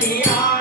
Yeah.